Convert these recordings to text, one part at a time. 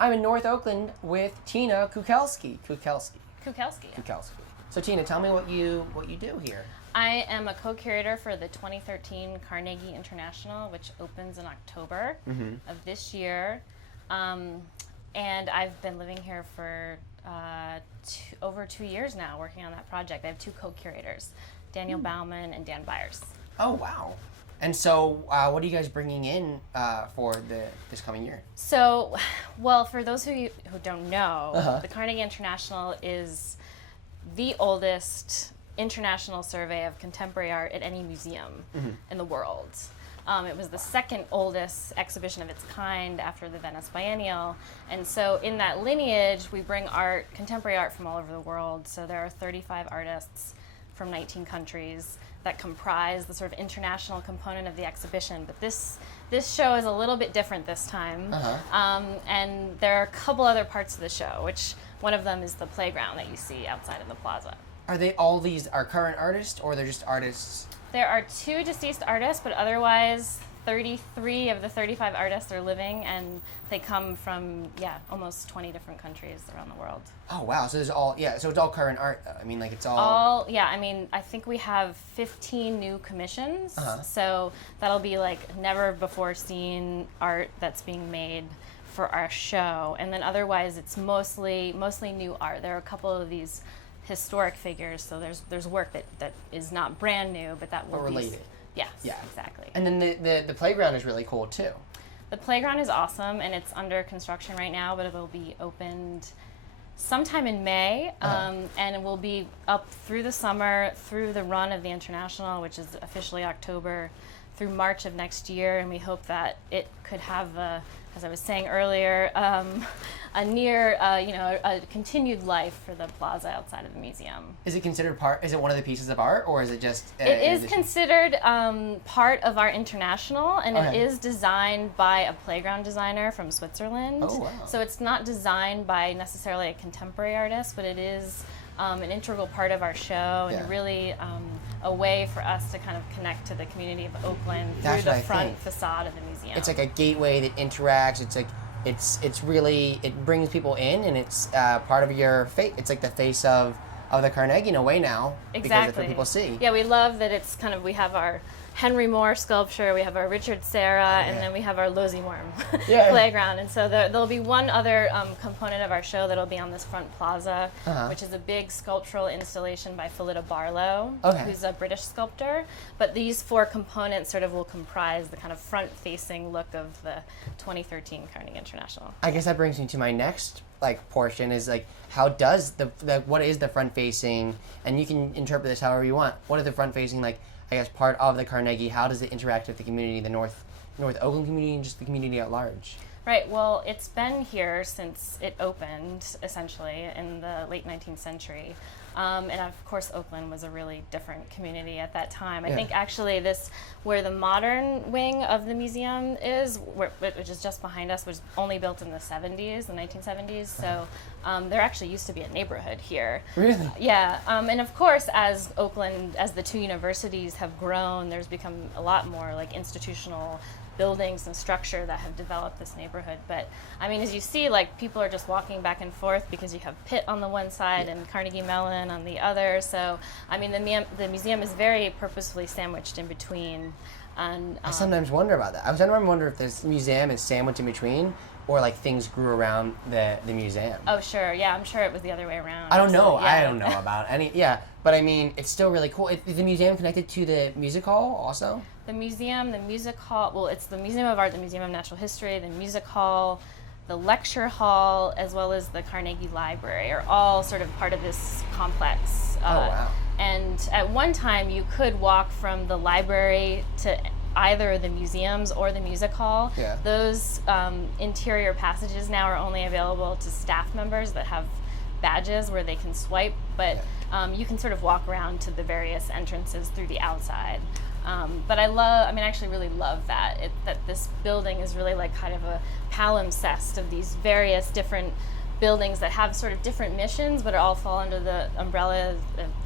I'm in North Oakland with Tina Kukielski. Kukielski. So Tina, tell me what you do here. I am a co-curator for the 2013 Carnegie International, which opens in October of this year. And I've been living here for over 2 years now, working on that project. I have two co-curators, Daniel Bauman and Dan Byers. Oh, wow. And so what are you guys bringing in for this coming year? So, well, for those of you who don't know, the Carnegie International is the oldest international survey of contemporary art at any museum in the world. It was the second oldest exhibition of its kind after the Venice Biennial. And so in that lineage, we bring contemporary art from all over the world. So there are 35 artists from 19 countries that comprise the sort of international component of the exhibition. But this show is a little bit different this time. And there are a couple other parts of the show, which one of them is the playground that you see outside in the plaza. Are these current artists, or they're just artists? There are 2 deceased artists, but otherwise 33 of the 35 artists are living, and they come from, almost 20 different countries around the world. Oh, wow. So it's all current art, though. I mean, like, it's all... I think we have 15 new commissions, so that'll be, like, never-before-seen art that's being made for our show, and then otherwise it's mostly new art. There are a couple of these historic figures, so there's work that is not brand new, but that will related. be yes, exactly. And then the playground is really cool too. The playground is awesome, and it's under construction right now, but it will be opened sometime in May, and it will be up through the summer, through the run of the International, which is officially October, through March of next year, and we hope that it could have as I was saying earlier, a continued life for the plaza outside of the museum. Is it considered is it one of the pieces of art, or is it just... It is considered part of our International, and it is designed by a playground designer from Switzerland. Oh, wow. So it's not designed by necessarily a contemporary artist, but it is an integral part of our show, and really a way for us to kind of connect to the community of Oakland through the front facade of the museum. It's like a gateway that interacts. It's like it's really, it brings people in, and it's part of your face. It's like the face of the Carnegie in a way now, because that's what people see. Yeah, we love that it's kind of, we have our Henry Moore sculpture, we have our Richard Serra, and then we have our Losey Worm playground. And so there'll be one other component of our show that'll be on this front plaza, which is a big sculptural installation by Phillida Barlow, who's a British sculptor. But these 4 components sort of will comprise the kind of front-facing look of the 2013 Carnegie International. I guess that brings me to my next portion, is how does what is the front-facing, and you can interpret this however you want. What is the front-facing, I guess, part of the Carnegie? How does it interact with the community, the North Oakland community, and just the community at large? Right. Well, it's been here since it opened, essentially, in the late 19th century. And of course, Oakland was a really different community at that time. I think actually where the modern wing of the museum is, which is just behind us, was only built in the 1970s. So there actually used to be a neighborhood here. Really? Yeah. And of course, as the 2 universities have grown, there's become a lot more institutional buildings and structure that have developed this neighborhood. But I mean, as you see, people are just walking back and forth because you have Pitt on the one side and Carnegie Mellon on the other. So I mean, the museum is very purposefully sandwiched in between. And I sometimes wonder about that. I sometimes wonder if this museum is sandwiched in between, or things grew around the museum. Oh, sure. Yeah, I'm sure it was the other way around. I don't know. Yeah. I don't know about any. Yeah, but I mean, it's still really cool. Is the museum connected to the music hall also? The museum, the music hall. Well, it's the Museum of Art, the Museum of Natural History, the music hall, the lecture hall, as well as the Carnegie Library are all sort of part of this complex. Oh, wow. And at one time, you could walk from the library to either the museums or the music hall. Yeah. Those interior passages now are only available to staff members that have badges where they can swipe, but you can sort of walk around to the various entrances through the outside. But I actually really love that this building is really kind of a palimpsest of these various different buildings that have sort of different missions, but all fall under the umbrella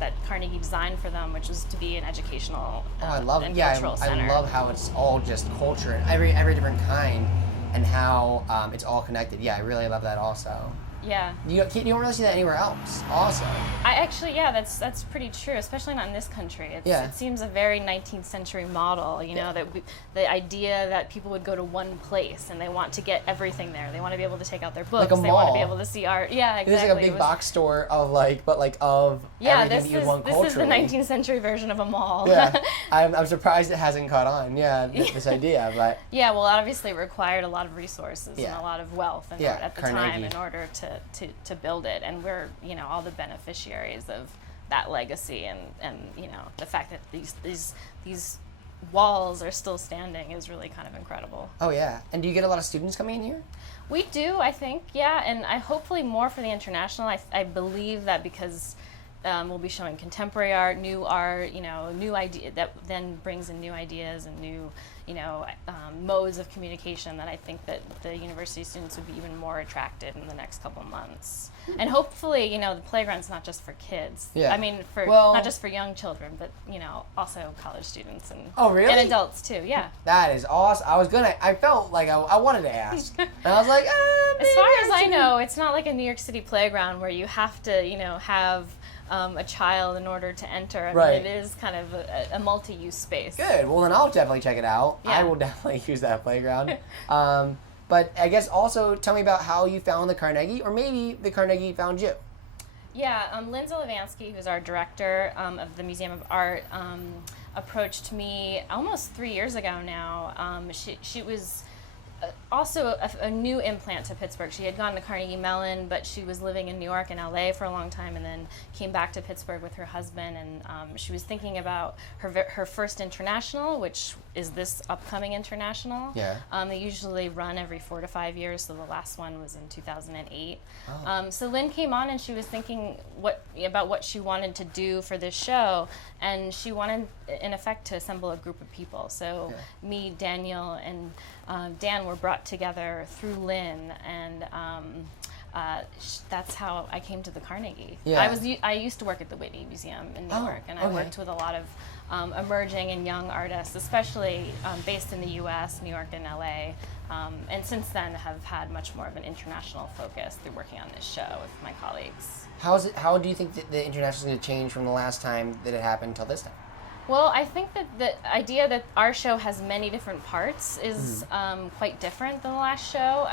that Carnegie designed for them, which is to be an educational and cultural center. I love how it's all just culture and every different kind and how it's all connected. Yeah, I really love that also. Yeah. You don't really see that anywhere else, also. I actually, that's pretty true, especially not in this country. It seems a very 19th century model, you know, that the idea that people would go to one place and they want to get everything there. They want to be able to take out their books. Like a they mall. want to be able to see art. Yeah, exactly. There's like a big box store of everything you would want culturally. This is the 19th century version of a mall. Yeah, I'm surprised it hasn't caught on. Yeah, this idea, but yeah, well, obviously it required a lot of resources and a lot of wealth at the time in order to build it, and we're, you know, all the beneficiaries of that legacy, and you know, the fact that these walls are still standing is really kind of incredible. Oh yeah. And do you get a lot of students coming in here? We do, I think, yeah, and I hopefully more for the international. I believe that because we'll be showing contemporary art, you know, new idea that then brings in new ideas and new, you know, modes of communication, that I think that the university students would be even more attracted in the next couple months. And hopefully, you know, the playground's not just for kids. Yeah. I mean, not just for young children, but, you know, also college students and and adults too. Yeah. That is awesome. I felt like I wanted to ask, and I was like, as far as I know, it's not like a New York City playground where you have to, you know, have a child in order to enter. I mean, it is kind of a multi-use space. Good. Well, then I'll definitely check it out. Yeah. I will definitely use that playground. But I guess also tell me about how you found the Carnegie, or maybe the Carnegie found you. Yeah, Lynn Zolovansky, who's our director of the Museum of Art, approached me almost 3 years ago now. She was also a new implant to Pittsburgh. She had gone to Carnegie Mellon, but she was living in New York and LA for a long time, and then came back to Pittsburgh with her husband, and she was thinking about her first international, which is this upcoming international. Yeah. They usually run every 4 to 5 years, so the last one was in 2008. Oh. So Lynn came on, and she was thinking about what she wanted to do for this show, and she wanted, in effect, to assemble a group of people. So me, Daniel, and Dan were brought together through Lynn, and that's how I came to the Carnegie. Yeah. I used to work at the Whitney Museum in New York, and I worked with a lot of emerging and young artists, especially based in the U.S., New York and L.A., and since then have had much more of an international focus through working on this show with my colleagues. How do you think that the international is going to change from the last time that it happened till this time? Well, I think that the idea that our show has many different parts is quite different than the last show.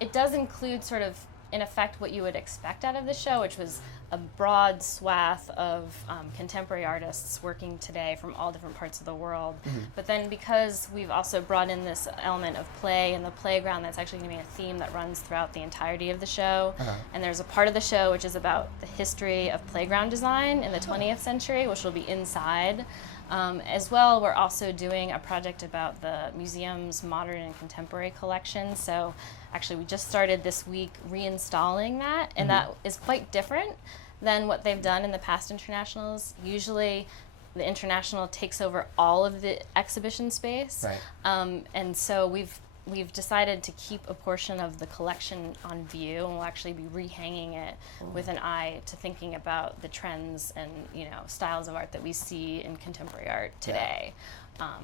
It does include sort of, in effect, what you would expect out of the show, which was a broad swath of contemporary artists working today from all different parts of the world. But then because we've also brought in this element of play and the playground, that's actually going to be a theme that runs throughout the entirety of the show. And there's a part of the show which is about the history of playground design in the 20th century, which will be inside. As well, we're also doing a project about the museum's modern and contemporary collection. So actually, we just started this week reinstalling that, and that is quite different than what they've done in the past internationals. Usually, the international takes over all of the exhibition space. Right. And so we've decided to keep a portion of the collection on view, and we'll actually be rehanging it with an eye to thinking about the trends and, you know, styles of art that we see in contemporary art today.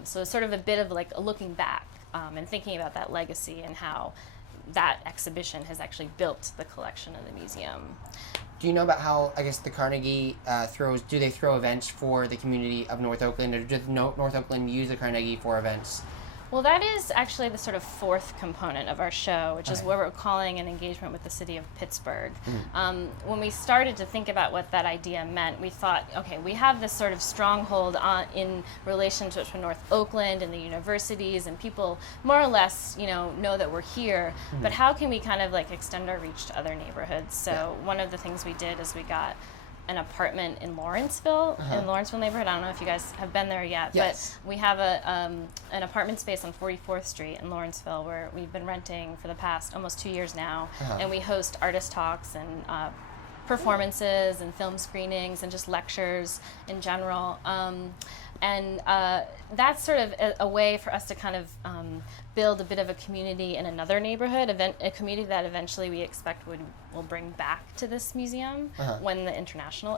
So it's sort of a bit of like a looking back and thinking about that legacy and how that exhibition has actually built the collection of the museum. Do you know about how, I guess, the Carnegie do they throw events for the community of North Oakland, or does North Oakland use the Carnegie for events? Well, that is actually the sort of fourth component of our show, which is what we're calling an engagement with the city of Pittsburgh. When we started to think about what that idea meant, we thought, okay, we have this sort of stronghold in relationships with North Oakland and the universities, and people more or less, you know that we're here, but how can we kind of like extend our reach to other neighborhoods? So one of the things we did is we got an apartment in Lawrenceville, in Lawrenceville neighborhood. I don't know if you guys have been there yet, but we have an apartment space on 44th Street in Lawrenceville where we've been renting for the past almost 2 years now, and we host artist talks and performances and film screenings and just lectures in general. And that's sort of a way for us to kind of build a bit of a community in another neighborhood, a community that eventually we expect will bring back to this museum when the international